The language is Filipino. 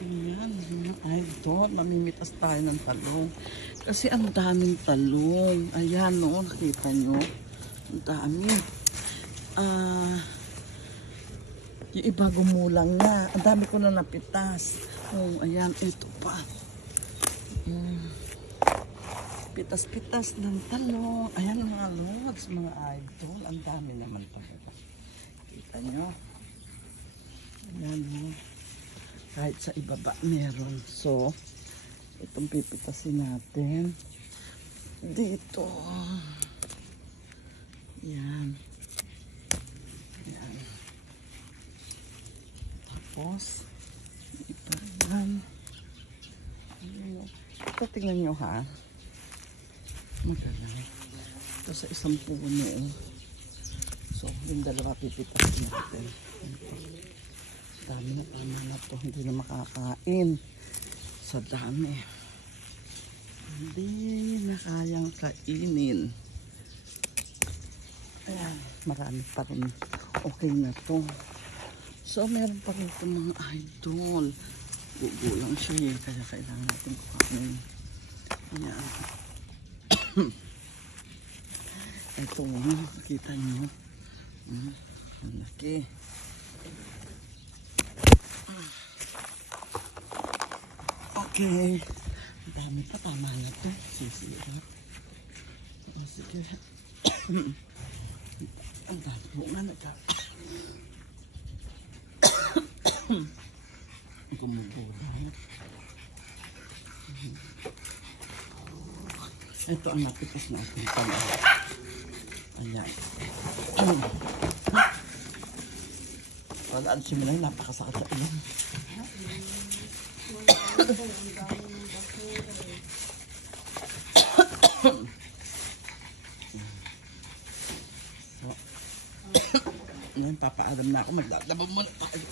Ayan, mga idol, mamimitas tayo ng talong. Kasi ang daming talong. Ayan, no, nakita nyo. Ang dami. Yung iba gumulang na. Ang dami ko na napitas. Oh, ayan, ito pa. Pitas-pitas ng talong. Ayan mga lods, mga idol. Ang dami naman talaga. Kita nyo. Ayan, no. Kahit sa ibaba meron. So, itong pipitasin natin. Dito. Yan. Yan. Tapos, iba yan. Ito, tingnan nyo ha. Magalang. Ito sa isang puno. So, yung dalawa pipitasin natin. Dami na, tama na to. Hindi na makakain. Sa dami. Hindi na kayang kainin. Ayan, marami pa rin. Okay na to. So, meron pa rin itong mga idol. Gugulang siya eh. Kaya kailangan natin kukain. Ayan. Ito, nakita nyo. Ang laki. Okay. Ang dami pa. Tama na ito. Sisira. Sige. Ang dami po nga nagka. Gumugulat. Ito ang napitas natin pala. Ayan. Walaan simula yung napakasakit sa ilang. So, ngayon papaalam na ako. Magdadabag muna tayo.